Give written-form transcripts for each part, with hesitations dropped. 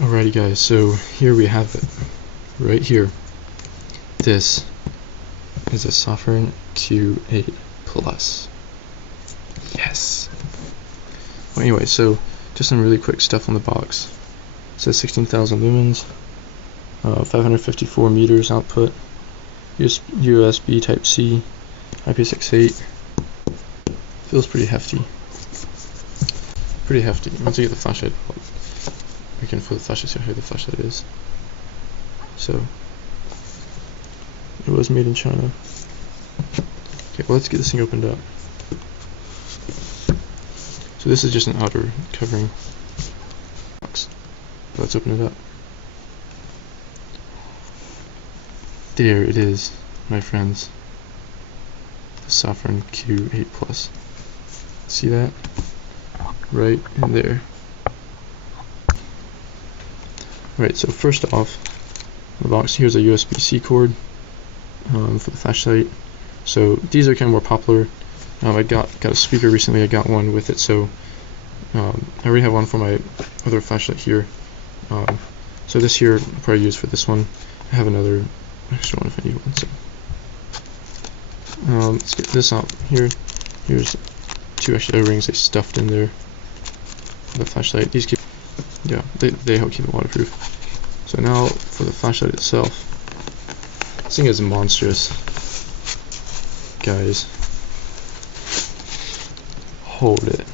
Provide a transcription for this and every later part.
Alrighty guys, so here we have it, right here. This is a Sofirn Q8 Plus. Yes! Well, anyway, so just some really quick stuff on the box. It says 16,000 lumens, 554 meters output, USB Type-C, IP68. Feels pretty hefty. Once you get the flashlight out, we can flip the flashlight, see how heavy the flashlight is. So, it was made in China. Okay, well, let's get this thing opened up. So this is just an outer covering box. Let's open it up. There it is, my friends. The Sofirn Q8 Plus. See that? Right in there. Right, so first off, the box, here's a USB-C cord for the flashlight. So these are kind of more popular. I got a speaker recently, I got one with it, so I already have one for my other flashlight here. So this here, I'll probably use for this one. I have another extra one if I need one. So let's get this out here. Here's two extra O-rings they stuffed in there for the flashlight. These keep, yeah, they help keep it waterproof. So now for the flashlight itself. This thing is monstrous, guys. Hold it.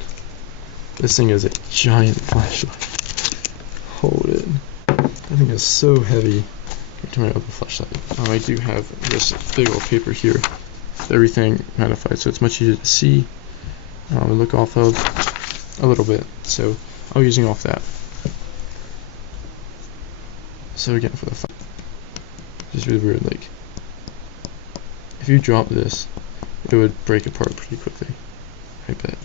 This thing is a giant flashlight. Hold it. That thing is so heavy compared to my other flashlight. I do have this big old paper here. Everything magnified, so it's much easier to see and look off of a little bit. So I'll be using off that. So again, for the flashlight, it's really weird. Like, if you drop this, it would break apart pretty quickly. I bet.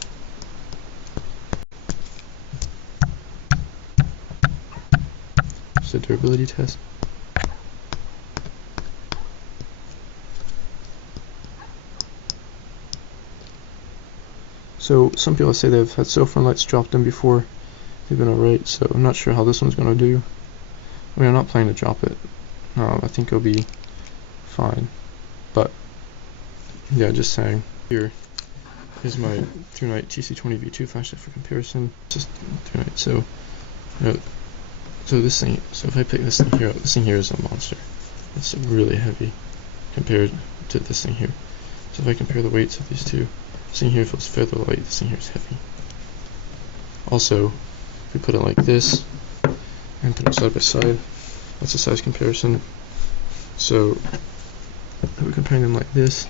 Just a durability test. So some people say they've had Sofirn lights dropped in before. They've been alright, so I'm not sure how this one's going to do. I mean, I'm not planning to drop it. I think it'll be fine. But, yeah, just saying. Here's my through-night TC20V2 flashlight for comparison. Just through-night, so, so this thing, so if I pick this thing here is a monster. It's really heavy compared to this thing here. So if I compare the weights of these two, this thing here feels fairly light, this thing here is heavy. Also, if we put it like this, and put them side by side, that's a size comparison. So if we're comparing them like this,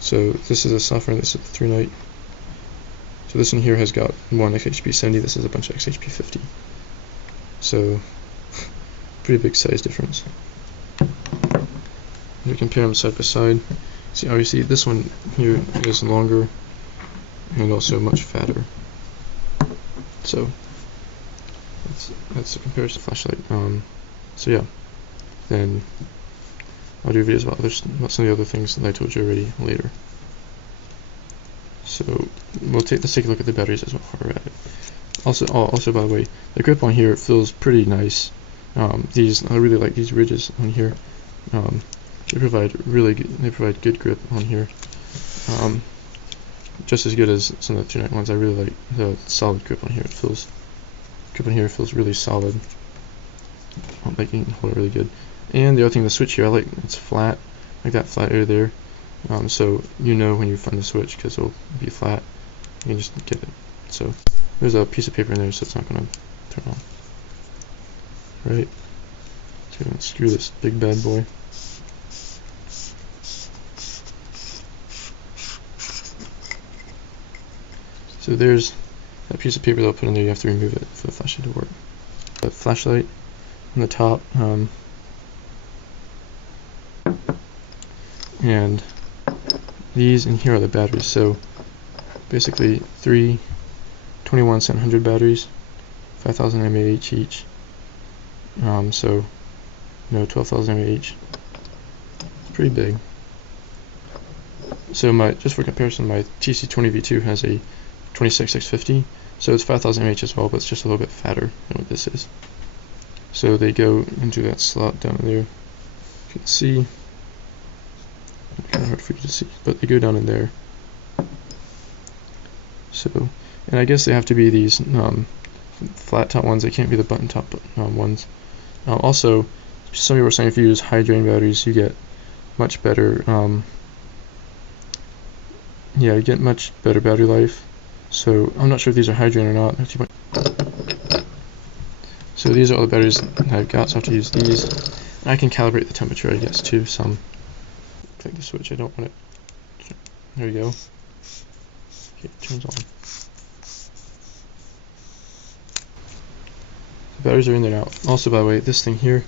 so this is a Sofirn, this is a through-night. So this one here has got one XHP70, this is a bunch of XHP50. So pretty big size difference. If we compare them side by side, see obviously this one here is longer and also much fatter. So that's the comparison flashlight. So yeah, then I'll do videos about some of the other things that I told you already later. So let's take a look at the batteries as well while we're at it. Also by the way, the grip on here feels pretty nice. I really like these ridges on here. They provide good grip on here. Just as good as some of the through-night ones. I really like the solid grip on here. Grip on here feels really solid. Like you can hold it really good. And the other thing, the switch here, I like it's flat, like that flat area there. So you know when you find the switch because it'll be flat. You can just get it. So there's a piece of paper in there, so it's not going to turn on. Right. So we're going to screw this big bad boy. So there's that piece of paper they'll put in there. You have to remove it for the flashlight to work. The flashlight on the top, and these in here are the batteries. So basically 3 21-700 batteries, 5,000 mAh each. So 12,000 mAh. It's pretty big. So just for comparison, my TC20V2 has a 26650. So it's 5000 mAh as well, but it's just a little bit fatter than what this is. So they go into that slot down there. You can see, kind of hard for you to see, but they go down in there. So, and I guess they have to be these flat top ones. They can't be the button top ones. Also, some people are saying if you use high drain batteries, you get much better. Yeah, you get much better battery life. So I'm not sure if these are high drain or not. So these are all the batteries that I've got, so I have to use these. And I can calibrate the temperature, I guess, too. Some. Click the switch. I don't want it. There we go. Okay, it turns on. The batteries are in there now. Also, by the way, this thing here,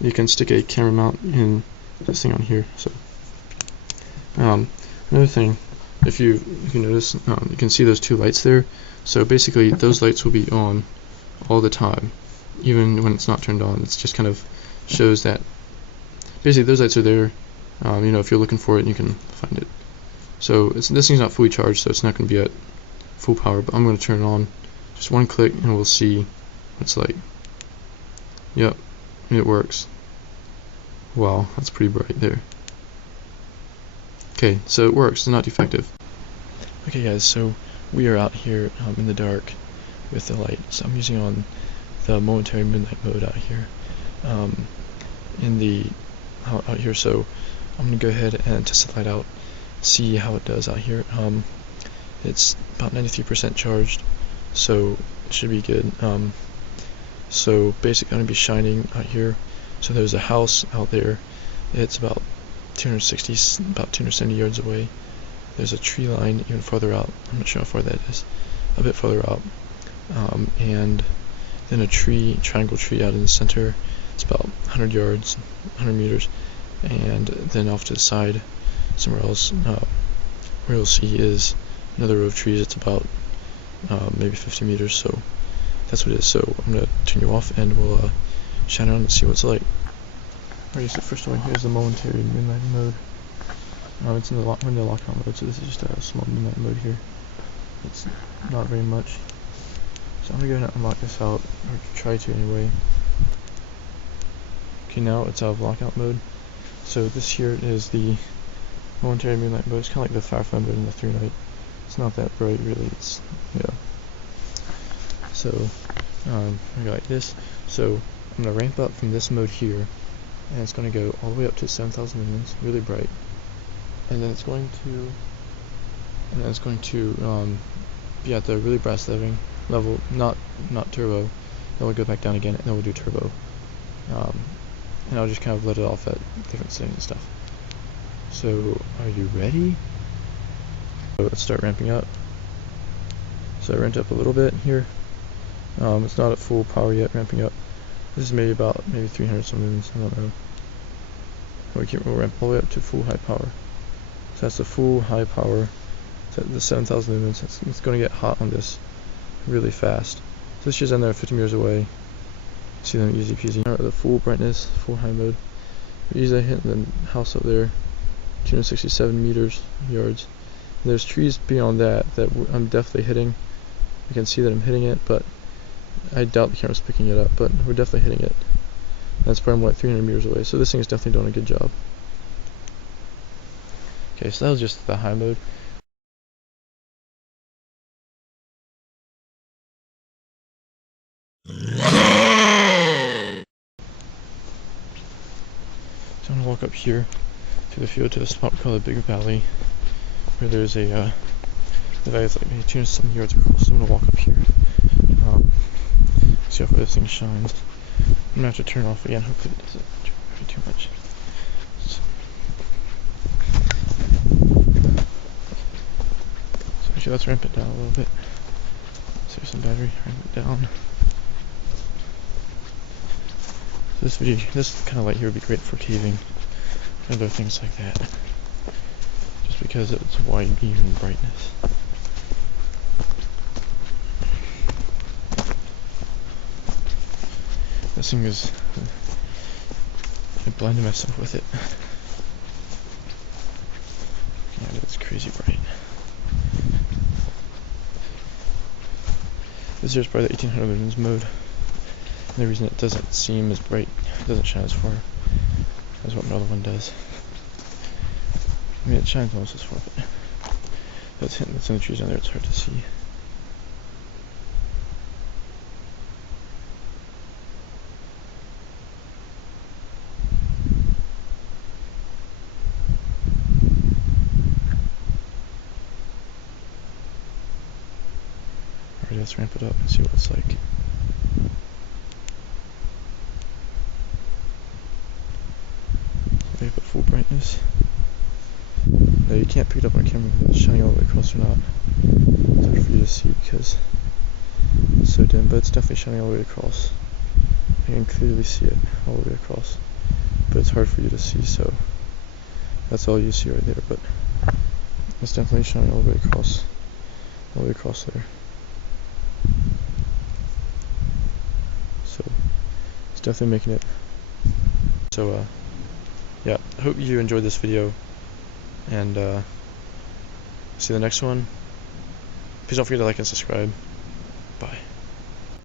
you can stick a camera mount in this thing on here. So, another thing, if you notice, you can see those two lights there. So basically, those lights will be on all the time, even when it's not turned on. It's just kind of shows that basically those lights are there. If you're looking for it, you can find it. So this thing's not fully charged, so it's not going to be at full power. But I'm going to turn it on. Just one click, and we'll see what it's like. Yep, it works. Wow, that's pretty bright there. Okay, so it works. It's not defective. Okay, guys, so we are out here in the dark with the light. So I'm using on the momentary midnight mode out here. Out here, so I'm gonna go ahead and test the light out, see how it does out here. It's about 93% charged, so it should be good. So basically, I'm gonna be shining out here. So there's a house out there. It's about 270 yards away. There's a tree line even farther out. I'm not sure how far that is. A bit farther out. And then a triangle tree out in the center. It's about 100 yards, 100 meters. And then off to the side, somewhere else, where you'll see is another row of trees. It's about maybe 50 meters. So that's what it is. So I'm gonna turn you off, and we'll shine around and see what it's like. Alright, so first one, here's the momentary midnight mode. It's in the lockout mode, so this is just a small midnight mode here. It's not very much. So I'm gonna go ahead and unlock this out, or try to anyway. Okay, now it's out of lockout mode. So this here is the momentary midnight mode. It's kind of like the firefly mode in the 3 night. It's not that bright really. It's So I go like this. So I'm gonna ramp up from this mode here, and it's gonna go all the way up to 7,000 lumens, really bright. And then it's going to be at the really brass level, not turbo. Then we'll go back down again, and then we'll do turbo. And I'll just kind of let it off at different settings and stuff. So, are you ready? So let's start ramping up. So I ramped up a little bit here. It's not at full power yet, ramping up. This is maybe 300 some lumens, I don't know. We'll ramp all the way up to full high power. So that's the full high power. It's at the 7,000 lumens. It's going to get hot on this really fast. So this is in there 50 meters away. See them easy peasy. The full brightness, full high mode. Easily hitting the house up there, 267 yards. And there's trees beyond that I'm definitely hitting. You can see that I'm hitting it, but I doubt the camera's picking it up, but we're definitely hitting it. That's probably 300 meters away, so this thing is definitely doing a good job. Okay, so that was just the high mode. So I'm gonna walk up here to the field to a spot we call the Bigger Valley, where there's the valley is like maybe 200 yards across. So I'm gonna walk up here, see how far this thing shines. I'm gonna have to turn it off again. Hopefully it doesn't turn too much. So actually, let's ramp it down a little bit. Save some battery. Ramp it down. This kind of light here would be great for caving and other things like that, just because it's wide beam and brightness. This thing is, I blinded myself with it. Yeah, it's crazy bright. This here's probably the 1800 lumens mode. And the reason it doesn't seem as bright, it doesn't shine as far as what my other one does. I mean, it shines almost as far, but that's hitting the trees down there, it's hard to see. Alright, let's ramp it up and see what it's like. Ramp at full brightness. No, you can't pick it up on camera whether it's shining all the way across or not. It's hard for you to see because it's so dim, but it's definitely shining all the way across. I can clearly see it all the way across, but it's hard for you to see, so that's all you see right there, but it's definitely shining all the way across there. So it's definitely making it. So yeah, I hope you enjoyed this video, and see you in the next one. Please don't forget to like and subscribe. Bye.